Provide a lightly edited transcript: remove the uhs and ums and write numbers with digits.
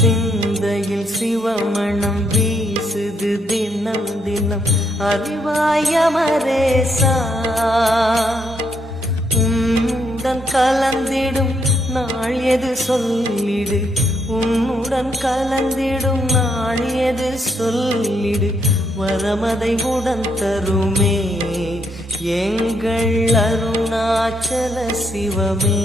சிந்தையில் சிவமணம் வீசுது தினம் தினம் அறிவாய மரேசா உன்னுடன் கலந்திடும் நாள் எது சொல்லிடு உன்னுடன் கலந்திடும் நாள் எது சொல்லிடு வரமதை உடன் தருமே எங்கள் அருணாச்சல சிவமே.